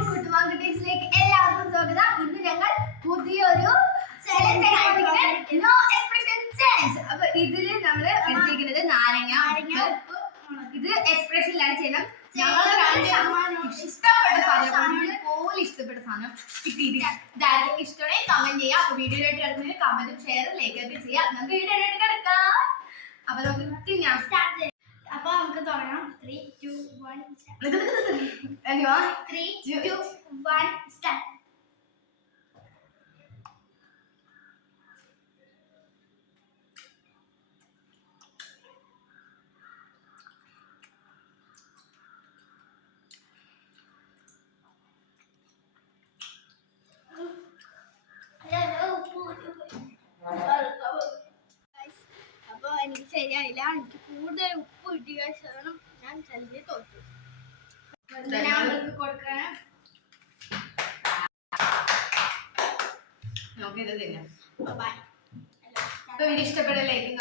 കുട്ടുമാൻകുട്ടീസിലേക്ക് എല്ലാവർക്കും സ്വാഗതം. ഇന്ന് ഞങ്ങൾ പുതിയൊരു അപ്പൊ ഇതിൽ നമ്മൾ എടുത്തിരിക്കുന്നത് നാരങ്ങ ഉപ്പ്. ഇത് എക്സ്പ്രഷനിലാണ് ചെയ്യണം ഞങ്ങൾ ഇഷ്ടപ്പെട്ട സാധനം പോലെ ഇഷ്ടപ്പെട്ട സാധനം ഇതായിരിക്കും ഇഷ്ടമാണെങ്കിൽ കമന്റ് ചെയ്യാം. അപ്പൊ വീഡിയോ ആയിട്ട് കിടക്കുന്നതിന് കമന്റും ഷെയറും ലൈക്ക് ഒക്കെ ചെയ്യാം. നമുക്ക് വീഡിയോ ആയിട്ട് കിടക്കാം. അപ്പൊ നമുക്ക് ഞാൻ സ്റ്റാർട്ട് അപ്പൊ നമുക്ക് തുടങ്ങാം. ത്രീ ടു വൺ അയ്യോ ത്രീ ടു വൺ സ്റ്റാർട്ട് അപ്പോൾ എനിക്ക് ശരിയായില്ല. എനിക്ക് കൂടുതൽ ഉപ്പ് കിട്ടിയ കാരണം ചലിയെ തോറ്റു. കൊടുക്കണേ? നമുക്ക് ഇത് തിന്നാം അപ്പൊ വീഡിയോ ഇഷ്ടപ്പെട്ട ലൈക്കും